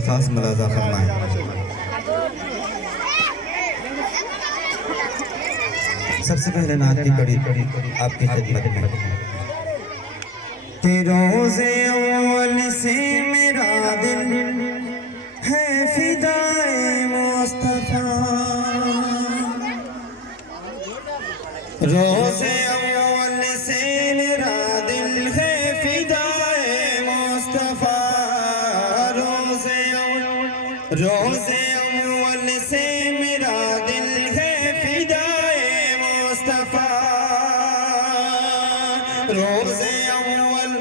खास मुलाजा फरमाएं। सबसे पहले नात की कड़ी आपकी खिदमत में। कि रोज़े अव्वल से मेरा दिल है फिदाए मुस्तफा, रोज़े अव्वल से मेरा दिल है फिदाए मुस्तफा, रोज़े अव्वल से मेरा दिल है फिदाए मुस्तफा, रोज़े अव्वल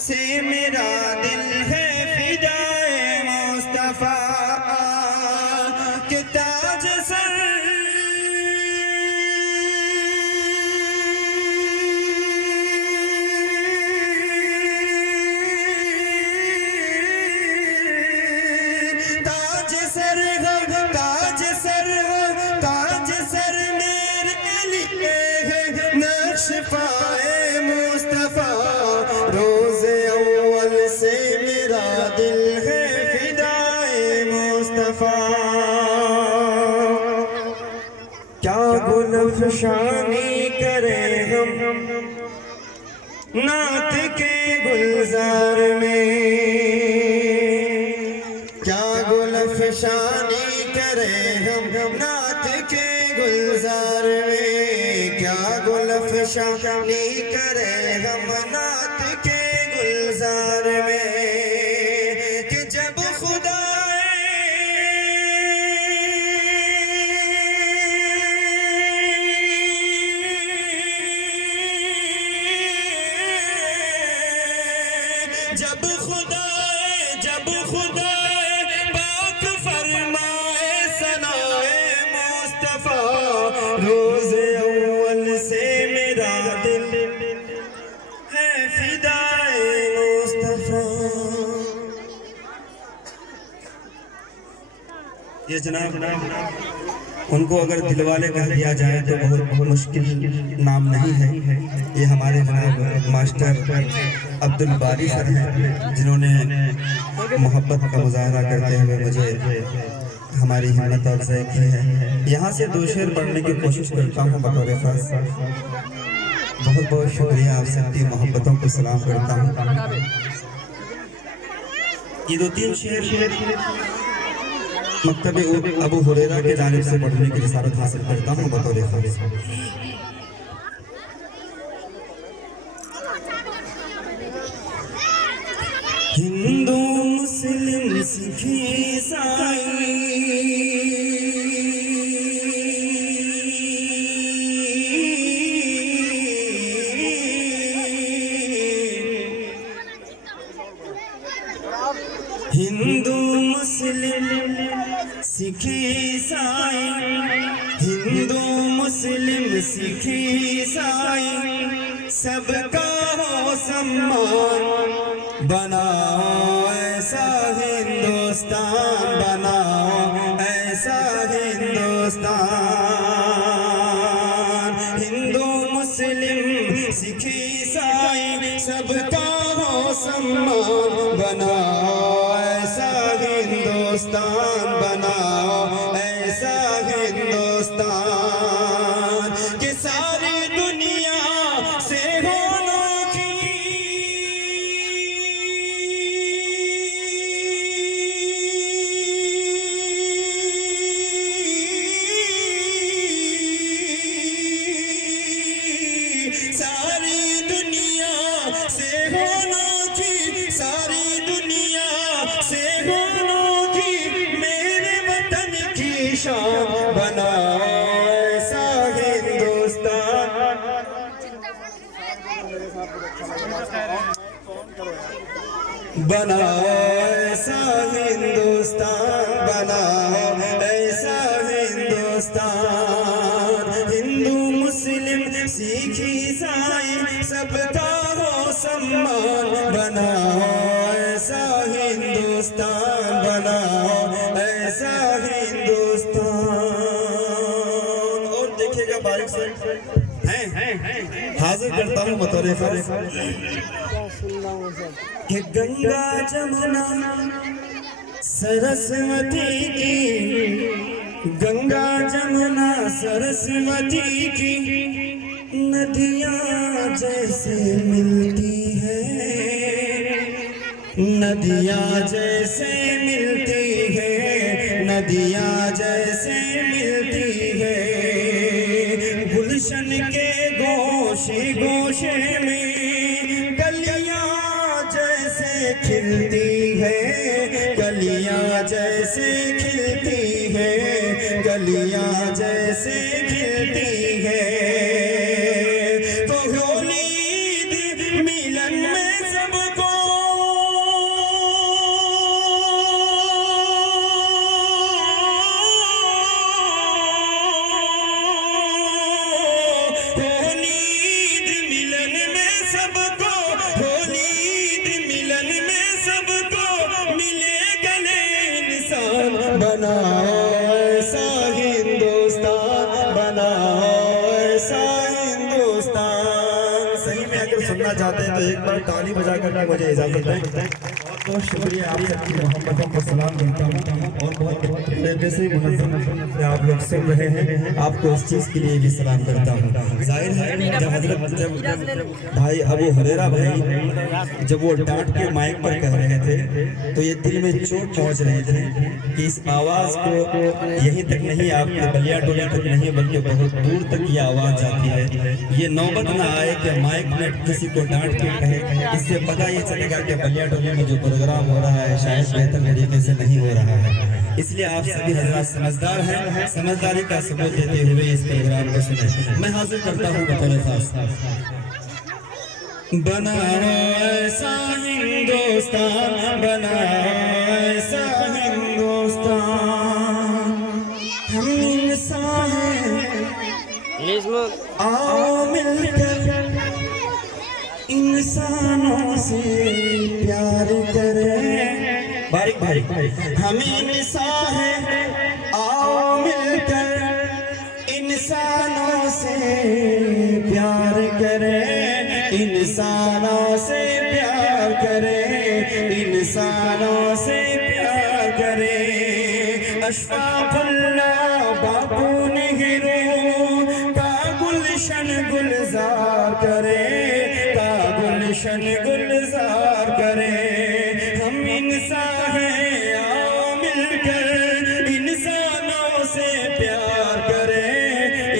से मेरा दिल है फिदाए मुस्तफा, कि ताज सर पाए मुस्तफा, रोज़े अव्वल से मेरा दिल है फिदाए मुस्तफा। क्या गुलफ़शानी करें हम नात के गुलजार में, क्या गुलफ़शानी करें हम नात के गुलजार में, क्या गुलफ़शानी करें हम नात के गुलजार में, कि जब खुदा जब खुदा पाक फरमाए सनाए मुस्तफा, रोज़े अव्वल से मेरा दिल है फिदाए मुस्तफा। ये जनाब उनको अगर दिलवाले कह दिया जाए तो बहुत मुश्किल नाम नहीं है। ये हमारे जनाब मास्टर अब्दुल बारी सर हैं, जिन्होंने मोहब्बत का मुजाहरा करते हुए मुझे हमारी हिम्मत अफजाई की है। यहाँ से दो शेर पढ़ने की कोशिश करता हूँ बतौर खास। बहुत बहुत शुक्रिया, आप सबकी मोहब्बतों को सलाम करता हूँ। ये दो तीन शेर मकतबे अबू हुरैरा के जानिब से पढ़ने की रिसालत हासिल करता हूँ बतौर खास। हिंदू मुस्लिम सिख ईसाई हिंदू मुस्लिम सिख ईसाई, हिंदू मुस्लिम सिख ईसाई सबका हो सम्मान, बनाओ ऐसा हिंदुस्तान, बनाओ ऐसा हिंदुस्तान, हिंदू मुस्लिम सिख ईसाई सबका हो सम्मान, बनाओ ऐसा हिंदुस्तान, बनाओ ऐसा हिंदुस्तान, कि सारी दुनिया से हो अनोखी, सारी दुनिया से हो अनोखी, सारी दुनिया से हो अनोखी, मेरे वतन की शान, बनाओ ऐसा हिंदुस्तान, बनाओ ऐसा हिंदुस्तान, बनाओ ऐसा हिंदुस्तान, हिंदू मुस्लिम सिख ईसाई सबका हो सम्मान, बनाओ ऐसा हिंदुस्तान, बनाओ ऐसा हिंदुस्तान। और देखिएगा बारिश से हाजिर करता हूँ बतौर कि गंगा जमुना सरस्वती की गंगा जमुना सरस्वती की नदियाँ जैसे मिलती है, नदियाँ जैसे मिलती है, नदियाँ जैसे मिलती है। गुलशन के गोशे गोशे में कलियाँ जैसे खिलती है, कलियाँ जैसे खिलती है, कलियाँ जैसे खिलती है। तो होली ईद मिलन में सबको बनाओ ऐसा हिंदुस्तान, बनाओ ऐसा हिंदुस्तान। सही में अगर सुनना चाहते हैं तो एक बार ताली बजा करके मुझे इजाजत दें। बहुत शुक्रिया, आप सबकी मोहब्बतों को सलाम करता हूँ और बहुत तरीके से मुनज़्ज़म आप लोग सुन रहे हैं, आपको इस चीज़ के लिए भी सलाम करता हूँ। जाहिर है जब भाई अबू हुरैरा भाई जब वो डांट के माइक पर कह रहे थे तो ये दिल में चोट पहुँच रही थी कि इस आवाज़ को यहीं तक नहीं, आपके बलिया टोली तक नहीं बल्कि बहुत दूर तक ये आवाज़ जाती है। ये नौबत ना आए कि माइक में किसी को डांट के कहे, इससे पता ये चलेगा कि बलिया टोली में जो प्रोग्राम हो रहा है शायद बेहतर तरीके से नहीं हो रहा है। इसलिए आप सभी हजरात समझदार हैं, समझदारी का सबूत देते हुए इस प्रोग्राम को सुने। मैं हाजिर करता हूँ बतौर खास, बनाओ ऐसा हिंदुस्तान, बनाओ ऐसा हिंदुस्तान। हम इंसान हैं, आओ मिलकर इंसानों से प्यार करें। बारीक भाई, हम इंसान हैं, आओ मिलकर इंसानों से प्यार करें, इंसानों से प्यार करें, इंसानों से प्यार करें। अशफाकुल्लाह बापू नेहरू का गुलशन गुलजार करें, का गुलशन गुलजार करें। हम इंसान हैं, आओ मिलकर इंसानों से प्यार करें,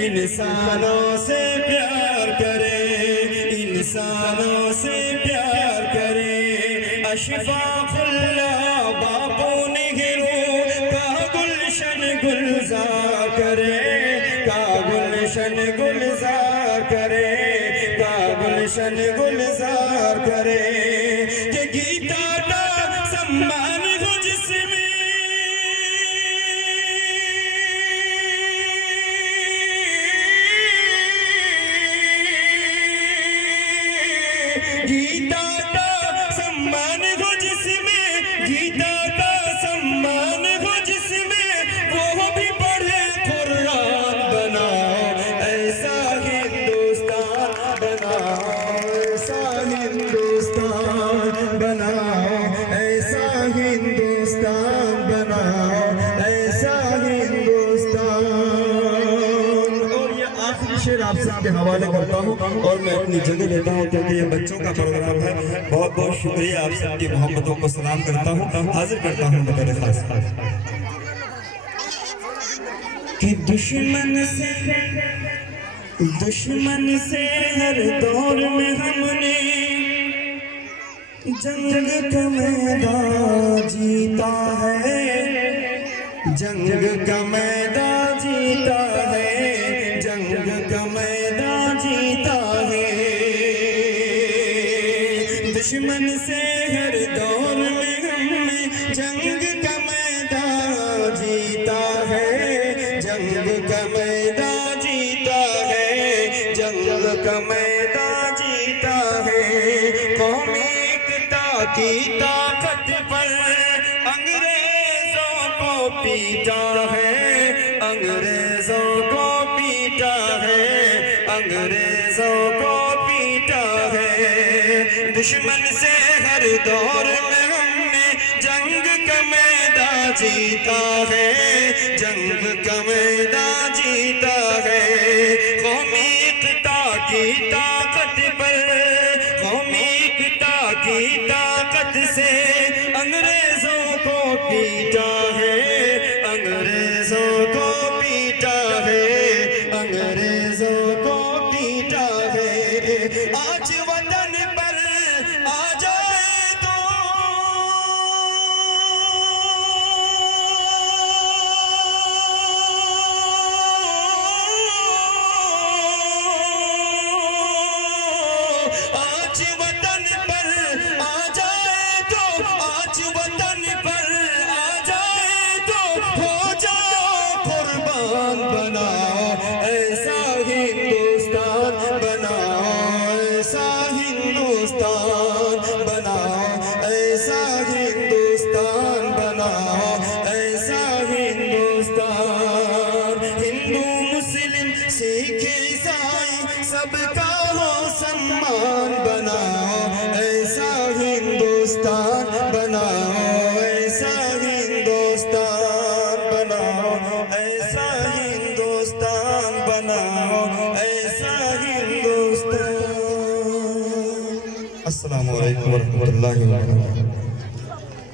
इंसानों से प्यार करें, इंसानों से प्यार करें। अशफाकुल्लाह बापू नेहरू का गुलशन गुलजार करें, का गुलशन गुलजार करें, का गुलशन गुलजार करें। कि गीता का सम्मान हो जिसमें गीता का सम्मान हो जिसमें, गीता का सम्मान हो जिसमें वो भी पढ़े कुरान। बनाओ ऐसा हिंदुस्तान, बनाओ ऐसा हिंदुस्तान, बनाओ ऐसा हिंदुस्तान, बनाओ ऐसा हिंदुस्तान। और ये आखिरी शेर आप सबके हवाले करता हूँ और मैं अपनी जगह लेता हूँ क्योंकि ये बच्चों का प्रोग्राम है। बहुत बहुत शुक्रिया, आप सबकी मोहब्बतों को सलाम करता हूँ, हाजिर करता हूँ बतौर खास। कि दुश्मन से हर दौर में हमने जंग का मैदान जीता है, जंग का मैदान जीता है, जंग का मैदान जीता है। दुश्मन से हर दौर में हमने जंग का मैदान जीता है, जंग का मैदान जीता है, जंग का मैदान जीता है। कौमी एकता की ताकत पर अंग्रेजों को पीटा है, अंग्रेजों को पीटा है, अंग्रेजों को पीटा है। दुश्मन से हर दौर में हमने जंग का मैदान जीता है, जंग का मैदान जीता है। कौमी एकता की ताकत पर, कौमी एकता की ताकत से अंग्रेजों को पीटा है, अंग्रेजों को पीटा है, अंग्रेजों को पीटा है। आज वतन पर आ जाए तो आज वतन पर आ जाए तो, आज वतन पर आ जाए तो हो जाओ कुर्बान। बनाओ ऐसा हिंदुस्तान, बनाओ ऐसा हिंदुस्तान, बनाओ ऐसा हिंदुस्तान, बनाओ ऐसा हिंदुस्तान। हिंदू मुस्लिम सिख ईसाई सबका हो सम्मान। बनाओ ऐसा हिंदुस्तान, बनाओ ऐसा हिंदुस्तान, बनाओ ऐसा हिंदुस्तान, बनाओ ऐसा हिंदुस्तान। अस्सलामु अलैकुम व रहमतुल्लाहि व बरकातहू।